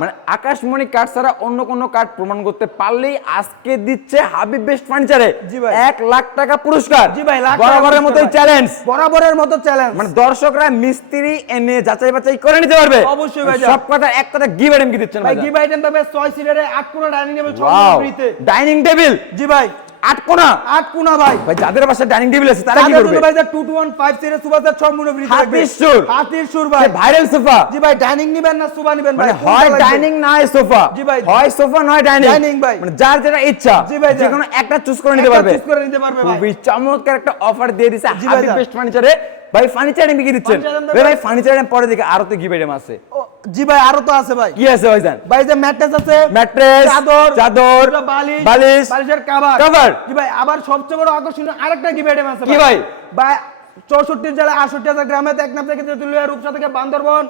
মানে আকাশমণি কাঠ ছাড়া অন্য কোনো কাঠ প্রমাণ করতে পারলেই আজকে দিচ্ছে হাবিব বেস্ট ফার্নিচারে জি ভাই। এক লাখ টাকা পুরস্কার। জি ভাই, বরাবরের মতোই চ্যালেঞ্জ বরাবরের মতো চ্যালেঞ্জ মানে দর্শকরা মিস্ত্রি এনে যাচাই বাছাই করে নিতে পারবে। অবশ্যই ভাই, সব কথা এক কথা গিভ আইটেম কি দিচ্ছেন ভাই গিভ আইটেম তবে 6 সিটারে 8 কোণা ডাইনিং টেবিল ওয়াও সম্পূর্ণ ফ্রিতে ডাইনিং টেবিল জি ভাই। আট কোনা 8 কোণা ভাই। ভাই যাদের ডাইনিং টেবিল আছে তারা কি করবে? ভাই 2215 সিরিজ সুপার সুর। ভাই। Viral sofa. জি ভাই ডাইনিং নিবেন না নিবেন ভাই। মানে হয়? ডাইনিং নয় সোফা। জি ভাই। হয় সোফা নয় ডাইনিং। Dining ভাই। মানে যার যেটা ইচ্ছা জি ভাই, যে কোনো একটা চুজ করে নিতে পারবে। choose করে নিতে পারবে ভাই। খুবই চমৎকার একটা অফার দিয়ে দিছে হাবিব বেস্ট ফার্নিচারে ভাই ফার্নিচার এমনি কি দিচ্ছেন ভাই ভাই। ভাই- পরে দেখে আরও তো গিভ আইটেম আছে। জি ভাই আরও তো আছে ভাই। কি আছে ভাইজান? ভাই যে ম্যাট্রেস আছে ম্যাট্রেস চাদর চাদর বালিশ বালিশ বালিশের কভার কভার জি ভাই আবার সবচেয়ে বড় আকর্ষণীয় আরেকটা কি আইটেম আছে কি ভাই? ভাই? চৌষট্টি জেলা আটষট্টি হাজার গ্রামে একনাপ থেকে তেতুলিয়া রূপসা থেকে বান্দরবন।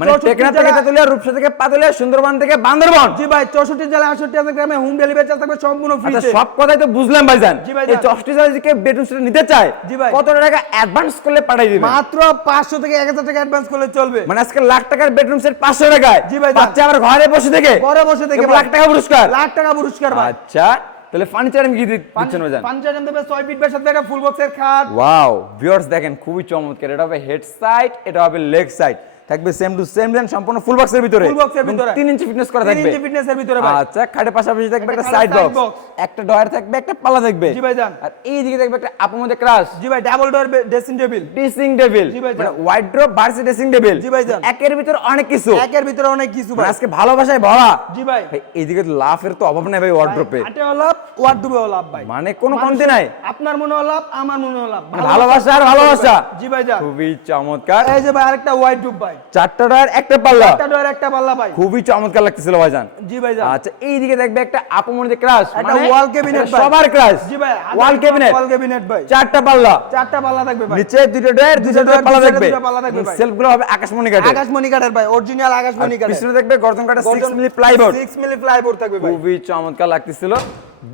মানে 64 টেকনাফ থেকে তেতুলিয়া রূপসা থেকে পাতুলিয়া সুন্দরবন থেকে বান্দরবন। জি ভাই চৌষট্টি জেলা আটষট্টি হাজার গ্রামে হোম ডেলিভারি চার্জ থাকবে সম্পূর্ণ আচ্ছা ফ্রিতে সব কথাই তো বুঝলাম ভাইজান। এই যান। চষ্টি চার্জকে বেডরুম সেটা নিতে চায় জি ভাই। কত টাকা অ্যাডভান্স করলে পাঠাই দিবেন মাত্র পাঁচশো থেকে এক হাজার টাকা অ্যাডভান্স করলে চলবে। মানে আজকে লাখ টাকার বেডরুম সেট পাঁচশো টাকায়। জি ভাই, বাচ্চা আবার ঘরে বসে থেকে। ঘরে বসে থেকে লাখ টাকা পুরস্কার। লাখ টাকা পুরস্কার ভাই। আচ্ছা তাহলে ফার্নিচার আমি কি দিচ্ছেন ভাইজান? পাঞ্চায়েত দেবে ছয় ফিট বাই সাথে একটা ফুল বক্সের খাট। ওয়াও ভিউয়ার্স দেখেন খুবই চমৎকার। এটা হবে হেড সাইড এটা হবে লেগ সাইড থাকবে সেম টু সেম দেন সম্পূর্ণ ফুল বক্সের ভিতরে। এর এবং ভিতরে। তিন ইঞ্চি ফিটনেস করা থাকবে। ইঞ্চি ফিটনেসের ভিতরে ভাই। আচ্ছা খাটের পাশাপাশি থাকবে একটা সাইড বক্স একটা ডয়ার থাকবে একটা পাল্লা থাকবে। জি ভাই, যান। আর এই দিকে থাকবে একটা আপুর মধ্যে ক্রাশ জি ভাই double door dressing table dressing table জি ভাই, যান। মানে ওয়াইড্রপ ভার্সি ড্রেসিং টেবিল জি ভাই, যান। একের ভিতর অনেক কিছু। একের ভিতরে অনেক কিছু মানে ভাই। আজকে ভালোবাসায় ভরা। জি ভাই। ভাই এইদিকে লাফের তো অভাব নাই ভাই ওয়ার্ড্রপে আটে লাভ ওয়ার্ডরোবে লাভ ভাই। মানে কোনো কমতি নাই। আপনার মনে লাভ আমার মনে লাভ ভালোবাসা আর ভালোবাসা। জি ভাই যা খুবই চমৎকার। এই যে ভাই আরেকটা ওয়াইড ডুব ভাই। চারটা ডয়ার একটা পাল্লা। একটা ডোর একটা পাল্লা ভাই। খুবই চমৎকার লাগতেছিল ভাইজান। জি ভাই আচ্ছা এইদিকে দেখবে একটা আপমনিতে ক্রাশ একটা wall cabinet ভাই। সবার ক্রাশ জি ভাই ওয়াল ক্যাবিনেট ওয়াল ক্যাবিনেট ভাই। চারটা পাল্লা। চারটা পাল্লা থাকবে ভাই। নিচে দুটো ডয়ার দুটো দুটো ডয়ার পাল্লা থাকবে দুটো পাল্লা থাকবে ভাই। সেলফগুলো হবে আকাশমণি কাঠের আকাশমণি কাঠের ভাই অরিজিনাল আকাশমণি কাঠের পিছনে দেখবে গর্জন কাঠের 6 মিলি প্লাইবোর্ড 6 মিলি প্লাইবোর্ড থাকবে ভাই। খুবই চমৎকার লাগতেছিল।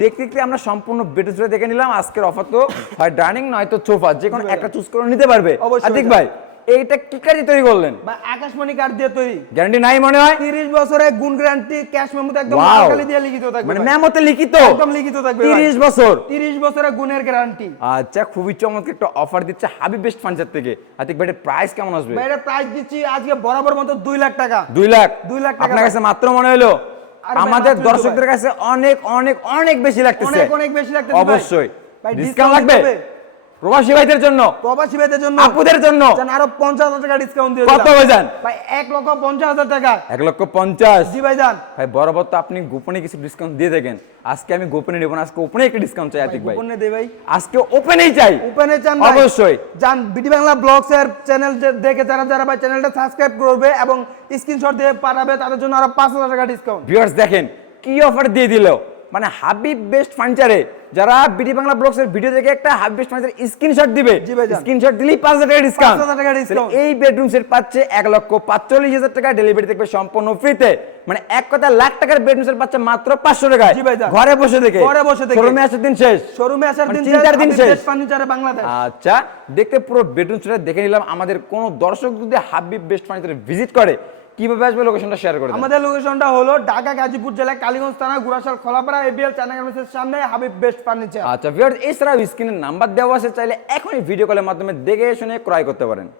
দেখতে দেখতে আমরা সম্পূর্ণ জুড়ে দেখে নিলাম। আজকের অফার তো হয় ডাইনিং নয়তো সোফা যে কোনো একটা চুজ করে নিতে পারবে। অবশ্যই ভাই। ভাই এইটা কি কাজে তৈরি করলেন? ভাই আকাশমণি কাঠ দিয়ে তৈরি। গ্যারান্টি নাই মনে হয়? 30 বছরের গুণ গ্যারান্টি ক্যাশ মেমোতে একদম. মার্কালি দিয়ে লিখিত থাকবে মানে ভাই। মেমোতে লিখিত? একদম লিখিত থাকবে ভাই। 30 বছর? 30 বছরের গুণের গ্যারান্টি আচ্ছা খুবই চমৎকার একটা অফার দিচ্ছে হাবিব বেস্ট ফার্নিচার থেকে। আতিক ভাই প্রাইস কেমন আসবে? বাইরে প্রাইস দিচ্ছি আজকে বরাবর মতো 2 লাখ টাকা। দুই লাখ? দুই লাখ টাকা আপনার কাছে মাত্র মনে হলো? আরে আমাদের দর্শকদের কাছে অনেক অনেক অনেক বেশি লাগতেছে। অনেক অনেক বেশি লাগতেছে অবশ্যই। ভাই। ডিসকাউন্ট লাগবে। প্রবাসী ভাইদের জন্য প্রবাসী ভাইদের জন্য আপুদের জন্য। জান আরও 50000 টাকা ডিসকাউন্ট দিয়ে কত ভাইজান? ভাই 1 লক্ষ 50000 টাকা। এক লক্ষ পঞ্চাশ। জি ভাই জান ভাই বরাবর তো আপনি গোপনে কিছু ডিসকাউন্ট দিয়ে থাকেন। আজকে আমি গোপনে নেব না আজকে ওপেনে একটা ডিসকাউন্ট চাই আতিক ভাই। গোপনে দে ভাই। আজকে ওপেনেই চাই। ওপেনে চান অবশ্যই। জান বিডি বাংলা ব্লগস এর চ্যানেল দেখে যারা যারা ভাই চ্যানেলটা সাবস্ক্রাইব করবে এবং স্ক্রিনশট দিয়ে পাঠাবে তাদের জন্য আরও 5000 টাকা ডিসকাউন্ট ভিউয়ার্স দেখেন কি অফার দিয়ে দিল? মানে হাবিব বেস্ট ফার্নিচারে যারা বিডি বাংলা ব্লগস এর ভিডিও দেখে একটা হাবিব বেস্ট ফার্নিচার স্ক্রিনশট দিবে স্ক্রিনশট দিলেই পাঁচ হাজার টাকা ডিসকাউন্ট 5,000 টাকা discount। এই বেডরুম সেট পাচ্ছে এক লক্ষ পাঁচচল্লিশ হাজার টাকা ডেলিভারি থাকবে সম্পূর্ণ ফ্রিতে মানে এক কথা লাখ টাকার বেডরুম সেট পাচ্ছে মাত্র পাঁচশো টাকায়। ঘরে বসে থেকে ঘরে বসে থেকে। শোরুমে আসার দিন শেষ। শোরুমে আসার মানে দিন চিন্তার দিন শেষ। ফার্নিচারে বাংলাদেশ। আচ্ছা দেখতে পুরো বেডরুম সেটটা দেখে নিলাম। আমাদের কোন দর্শক যদি হাবিব বেস্ট ফার্নিচারে ভিজিট করে কীভাবে আসবে লোকেশনটা শেয়ার করে আমাদের লোকেশনটা হলো ঢাকা গাজীপুর জেলা কালীগঞ্জ থানা গুড়াশাল খোলাপাড়া এবিএল চ্যানেল গার্মেন্টসের সামনে হাবিব বেস্ট ফার্নিচার আচ্ছা ভিউয়ার্স এছাড়াও স্ক্রিনের নাম্বার দেওয়া আছে চাইলে এখনই ভিডিও কলের মাধ্যমে দেখে শুনে ক্রয় করতে পারেন।